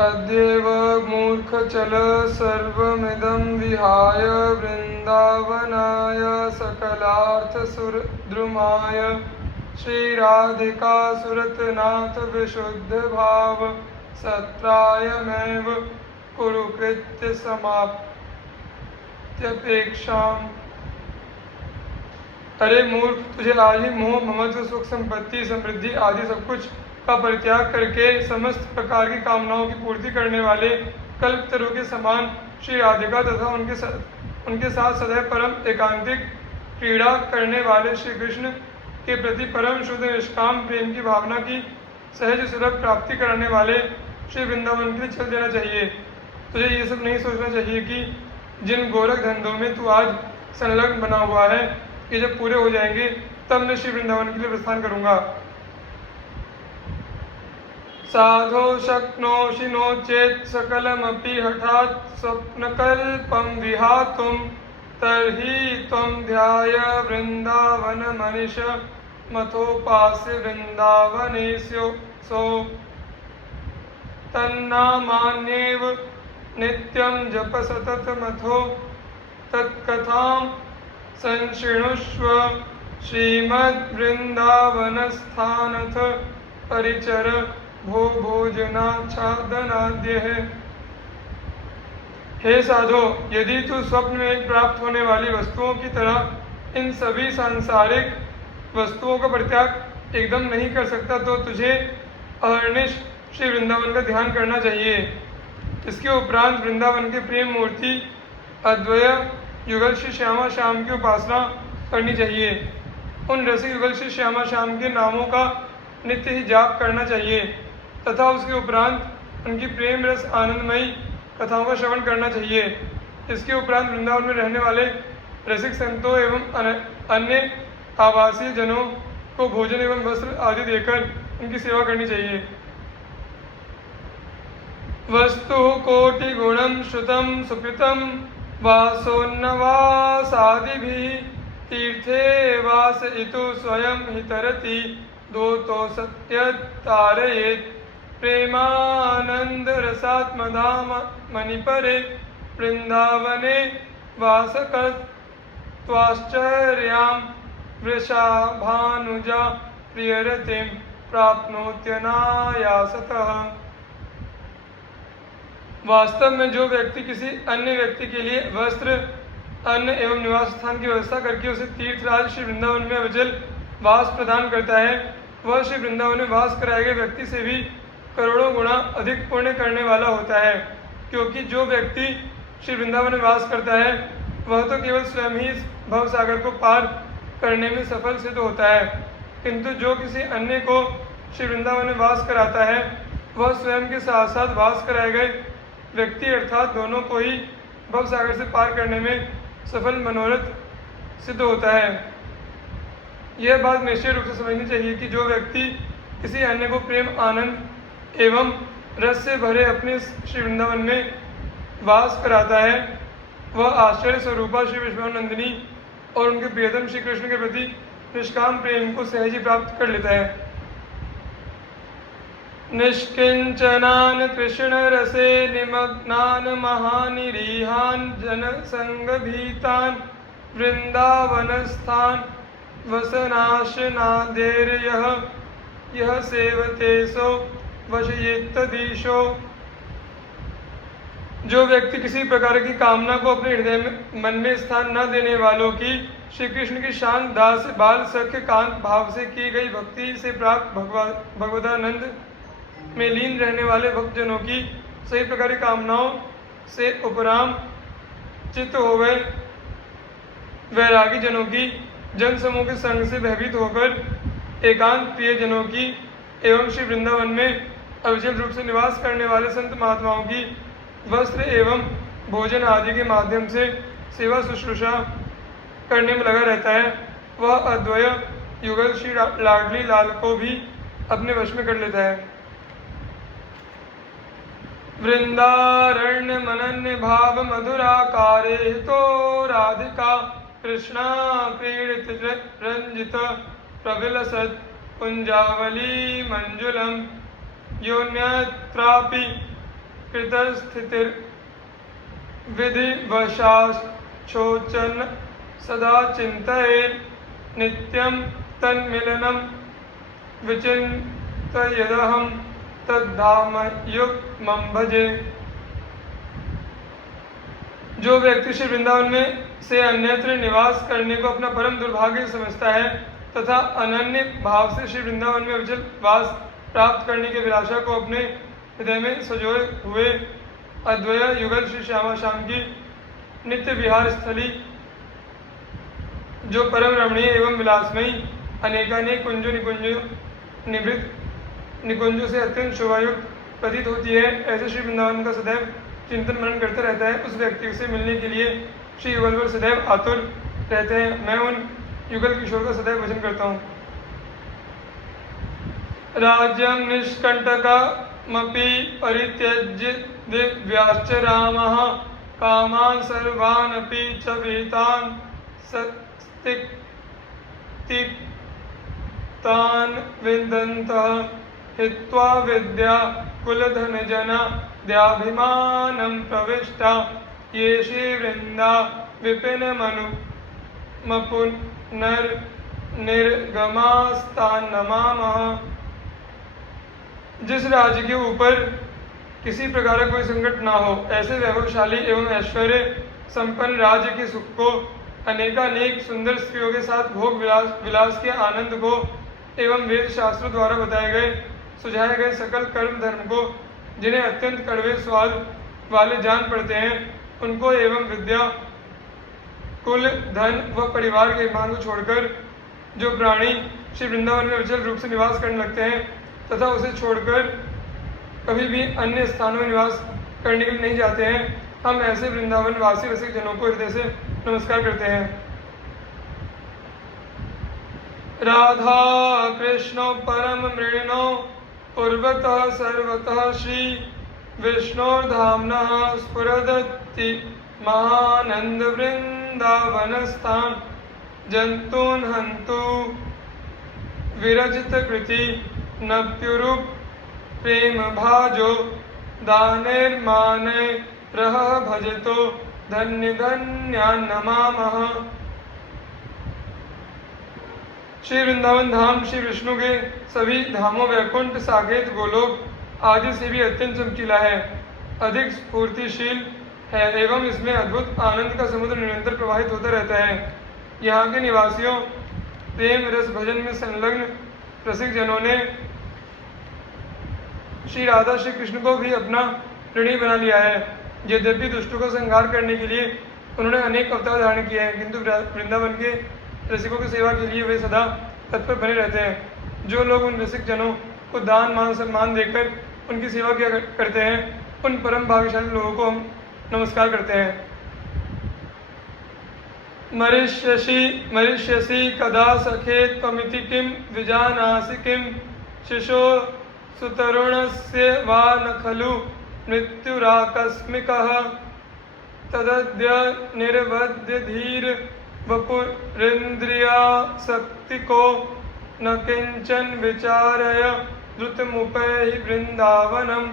अद्यैव मूर्खचल सर्वमिदं विहाय वृन्दावनाय सकलार्थसुद्रुमाय श्रीराधिका सुरतनाथ विशुद्धभाव सत्रायमेव कुरुकृत्य समाप्त्यपेक्षाम्। अरे मूर्ख, तुझे आज ही मोह ममत्व सुख संपत्ति समृद्धि आदि सब कुछ का परित्याग करके समस्त प्रकार की कामनाओं की पूर्ति करने वाले कल्पतरु के समान श्री राधिका तथा उनके साथ सदैव परम एकांतिक क्रीड़ा करने वाले श्री कृष्ण के प्रति परम शुद्ध निष्काम प्रेम की भावना की सहज सुलभ प्राप्ति कराने वाले श्री वृंदावन के लिए चल देना चाहिए। तुझे ये सब नहीं सोचना चाहिए कि जिन गोरख धंधों में तू आज संलग्न बना हुआ है कि जब पूरे हो जाएंगे तब मैं श्री वृंदावन के लिए प्रस्थान करूंगा। साधो शक्नोषि नो चेत् सकलमपि हठात् स्वप्नकल्पं विहातुं तर्हि त्वं ध्याय वृन्दावनमनिश मथोपास्य वृन्दावनेस्यो तन्नामान्येव नित्यं जप सततमथो तत्कथां संशृणुष्व श्रीमद्वृन्दावनस्थानथ परिचर भो भोजनाच्छादनाद्य है। हे साधो, यदि तू स्वप्न में प्राप्त होने वाली वस्तुओं की तरह इन सभी सांसारिक वस्तुओं का परित्याग एकदम नहीं कर सकता तो तुझे अहर्निश श्री वृंदावन का ध्यान करना चाहिए। इसके उपरांत वृंदावन के प्रेम मूर्ति अद्वय युगल श्री श्यामा श्याम की उपासना करनी चाहिए। उन रसिक युगल श्री श्यामा श्याम के नामों का नित्य ही जाप करना चाहिए तथा उसके उपरांत उनकी प्रेम रस आनंदमयी कथाओं का श्रवण करना चाहिए। इसके उपरांत वृंदावन में रहने वाले रसिक संतों एवं अन्य आवासीय जनों को भोजन एवं वस्त्र आदि देकर उनकी सेवा करनी चाहिए। वस्तु कोटि गुणम श्रुतम सुकृतम वासोन्नवासादिभिः तीर्थे वास इतु स्वयं हि तरति दोतो सत्य तारयेत् प्रेमानंद रसात्मधाम मणिपरे वृंदावने वासकत्वाश्चर्यां वृषभानुजा प्रियरतिं प्राप्नोत्यनायासतः। वास्तव में जो व्यक्ति किसी अन्य व्यक्ति के लिए वस्त्र अन्न एवं निवास स्थान की व्यवस्था करके उसे तीर्थराज श्री वृंदावन में अविचल वास प्रदान करता है, वह श्री वृंदावन में वास कराए गए व्यक्ति से भी करोड़ों गुना अधिक पुण्य करने वाला होता है। क्योंकि जो व्यक्ति श्री वृंदावन में वास करता है वह तो केवल स्वयं ही इस भव सागर को पार करने में सफल सिद्ध होता है, किंतु जो किसी अन्य को श्री वृंदावन में वास कराता है वह स्वयं के साथ साथ वास कराए गए व्यक्ति अर्थात दोनों को ही भव सागर से पार करने में सफल मनोरथ सिद्ध होता है। यह बात निश्चय रूप से समझनी चाहिए कि जो व्यक्ति किसी अन्य को प्रेम आनंद एवं रस से भरे अपने श्री वृंदावन में वास कराता है वह आश्चर्य स्वरूपा श्री विश्वानंदिनी और उनके प्रियतम श्री कृष्ण के प्रति निष्काम प्रेम को सहज ही प्राप्त कर लेता है। निष्किंचनान कृष्ण रसे निमग्नान महानिरीहान जनसंगभीतान वृंदावनस्थान वसनाशनादेर यह सेवते सो वशयेत्तदीशो। जो व्यक्ति किसी प्रकार की कामना को अपने हृदय में मन में स्थान न देने वालों की श्री कृष्ण की शांत दास बाल सख्य कांत भाव से की गई भक्ति से प्राप्त भगवदानंद में लीन रहने वाले भक्तजनों की सही प्रकार की कामनाओं से उपराम चित्त हो गए वैरागी जनों की जन समूह के संग से भयभीत होकर एकांत प्रिय जनों की एवं श्री वृंदावन में अविचल रूप से निवास करने वाले संत महात्माओं की वस्त्र एवं भोजन आदि के माध्यम से सेवा शुश्रूषा करने में लगा रहता है, वह अद्वय युगल श्री लाडली लाल को भी अपने वश में कर लेता है। वृंदारण्य मनन्य भाव मधुराकारे तो राधिका कृष्णा क्रीडित रंजित प्रविलसत् कुंजावली मंजुलम योन्यत्रापि कृतस्थितिर विधिवशाच्छोचन सदा चिन्तयेत् नित्यं तन्मिलनं विचिन्तयदहं तद्धामयुग्मं भजे। जो व्यक्ति श्री वृंदावन में से अन्यत्र निवास करने को अपना परम दुर्भाग्य समझता है तथा अनन्य भाव से श्री वृंदावन में अविचल वास प्राप्त करने की अभिलाषा को अपने हृदय में सजोए हुए अद्वय युगल श्री श्यामा श्याम की नित्य विहार स्थली जो परम रमणीय एवं विलासमयी अनेकानेक कुंजों निकुंजों निवृत्त निकुंजों से अत्यंत शोभायुक्त प्रतीत होती है, ऐसे श्री वृंदावन का सदैव चिंतन मनन करता रहता है। उस व्यक्ति से मिलने के लिए श्री युगलवर सदैव आतुर रहते हैं। मैं उन युगल किशोर का सदैव भजन करता हूँ। राज्यं निष्कंटकमपि परित्यज्य दिव्याश्च रामः कामान् सर्वान् अपि च विहितान् तिक्तान् विन्दन्तः हित्वा विद्या कुलधनजनाद्याभिमानं प्रविष्टा ये श्रीवृन्दा विपिनमनुमपुनर्निर्गमास्तान् नमामः। जिस राज्य के ऊपर किसी प्रकार का कोई संकट ना हो, ऐसे वैभवशाली एवं ऐश्वर्य संपन्न राज्य के सुख को, अनेकानेक सुंदर स्त्रियों के साथ भोग विलास के आनंद को एवं वेद शास्त्रों द्वारा बताए गए सुझाए गए सकल कर्म धर्म को, जिन्हें अत्यंत कड़वे स्वाद वाले जान पड़ते हैं, उनको एवं विद्या कुल धन व परिवार के अभिमान को छोड़कर जो प्राणी श्री वृंदावन में अविचल रूप से निवास करने लगते हैं तथा उसे छोड़कर कभी भी अन्य स्थानों में निवास करने के लिए नहीं जाते हैं, हम ऐसे वृंदावन वासी रसिक जनों को हृदय से नमस्कार करते हैं। राधा कृष्णो परम मृणो पूर्वतः सर्वतः श्री विष्णोर्धाम्नः स्फुरदति महानंद वृंदावनस्थान जंतून् हन्तु विरजित कृति नप्युरूप प्रेम भाजो दानेर्माने प्रह भजतो धन्य धन्यान् नमामः। श्री वृंदावन धाम श्री विष्णु के सभी धामों वैकुंठ साकेत गोलोक आदि से भी अत्यंत चमकीला है, अधिक स्फूर्तिशील है एवं इसमें अद्भुत आनंद का समुद्र निरंतर प्रवाहित होता रहता है। यहाँ के निवासियों प्रेम रस भजन में संलग्न रसिक जनों ने श्री राधा श्री कृष्ण को भी अपना ऋणी बना लिया है। यद्यपि दुष्टों का संहार करने के लिए उन्होंने अनेक अवतार धारण किए हैं, किंतु वृंदावन के रसिकों की सेवा के लिए वे सदा तत्पर बने रहते हैं। जो लोग उन रसिक जनों को दान मान सम्मान देकर उनकी सेवा किया करते हैं, उन परम भाग्यशाली लोगों को हम नमस्कार करते हैं। मरिष्यसि कदा सखे त्वमिति किं विजानासि किं शिशो सुतरुणस्य वा न खलु मृत्युराकस्मिकः तदद्य निर्वद्य धीर वपुरिन्द्रियासक्तिको न किंचन विचारय द्रुतमुपैहि वृंदावनम।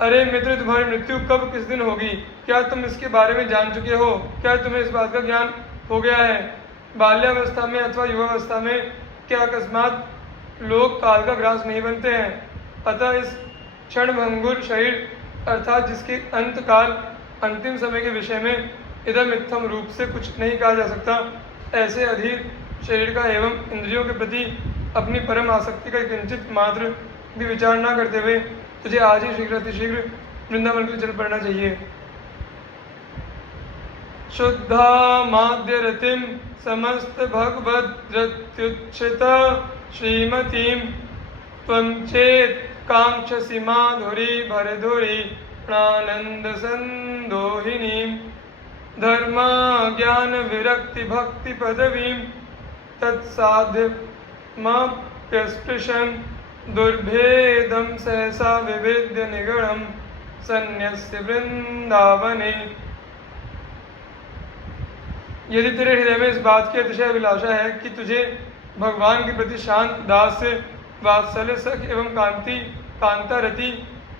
अरे मित्र, तुम्हारी मृत्यु कब किस दिन होगी? क्या तुम इसके बारे में जान चुके हो? क्या तुम्हें इस बात का ज्ञान हो गया है? बाल्यावस्था में अथवा युवावस्था में क्या अकस्मात लोग काल का ग्रास नहीं बनते हैं? अतः इस क्षणभंगुर शरीर अर्थात जिसके अंत काल अंतिम समय के विषय में इदम इत्थम रूप से कुछ नहीं कहा जा सकता, ऐसे अधीर शरीर का एवं इंद्रियों के प्रति अपनी परम आसक्ति का किंचित मात्र भी विचार न करते हुए तुझे आज ही शीघ्र अतिशीघ्र वृंदावन के लिए चल पड़ना चाहिए। शुद्धा माद्य रतिम समस्त भगवद्रत्युच्छित श्रीमतीम त्वं चेत कांक्षसि माधुरी भरधुरी प्रानंद संदोहिनी धर्म ज्ञान विरक्ति भक्ति पदवीं तत्साध्यमप्यस्पृशन् दुर्भेदं सहसा विविद्य निगणं सन्न्यस्य वृंदावने। यदि तेरे हृदय में इस बात की अतिशय अभिलाषा है कि तुझे भगवान के प्रति शांत दास्य वात्सल्य सख एवं कांता रति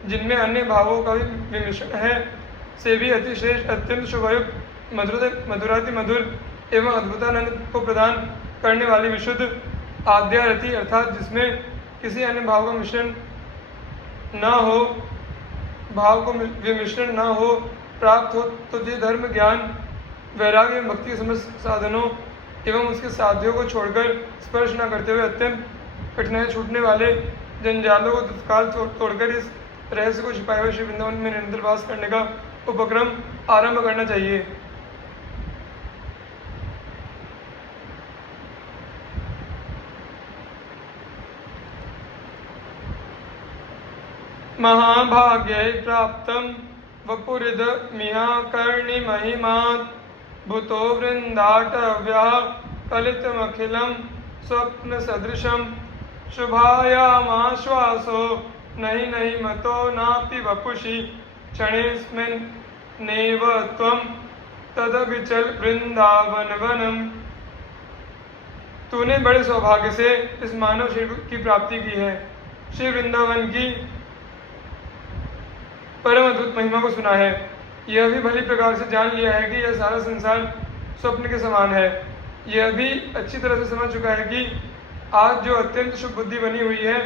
जिनमें अन्य भावों का भी विमिश्रण है, से भी अतिश्रेष्ठ, अत्यंत शुभयुक्त, मधुराति मधुर एवं अद्भुतानंद को प्रदान करने वाली विशुद्ध आद्यारति, अर्थात जिसमें किसी अन्य भाव का मिश्रण न हो, भाव को विमिश्रण न हो, प्राप्त हो, तो ये धर्म, ज्ञान, वैराग्य एवं भक्ति के समस्त साधनों एवं उसके साध्यों को छोड़कर, स्पर्श न करते हुए अत्यंत कठिनाई छूटने वाले जंजालों को तत्काल तोड़कर इस रहस्य को छिपाए हुए श्री वृंदावन में निरंतर वास करने का उपक्रम आरंभ करना चाहिए। महाभाग्यै प्राप्तं वपुरिद मिहा कर्णि महिमात् भूतो वृन्दाटव्यः कलितमखिलं स्वप्नसदृशं शुभायामाश्वासो नहि नहि मतो नापि वपुषि क्षणेऽस्मिन्नेव त्वं तदविचल वृंदावनवनम। तूने बड़े सौभाग्य से इस मानव शरीर की प्राप्ति की है, श्री वृंदावन की परम अद्भुत महिमा को सुना है, यह भी भली प्रकार से जान लिया है कि यह सारा संसार स्वप्न के समान है। यह भी अच्छी तरह से समझ चुका है कि आज जो अत्यंत शुभ बुद्धि बनी हुई है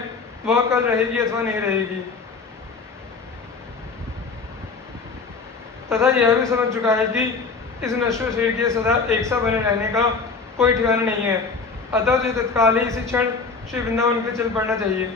वह कल रहेगी अथवा नहीं रहेगी, तथा यह भी समझ चुका है कि इस नश्वर शरीर के सदा एक सा बने रहने का कोई ठिकाना नहीं है। अतः जो तत्काल ही इसी क्षण श्री वृंदावन के चल पड़ना चाहिए।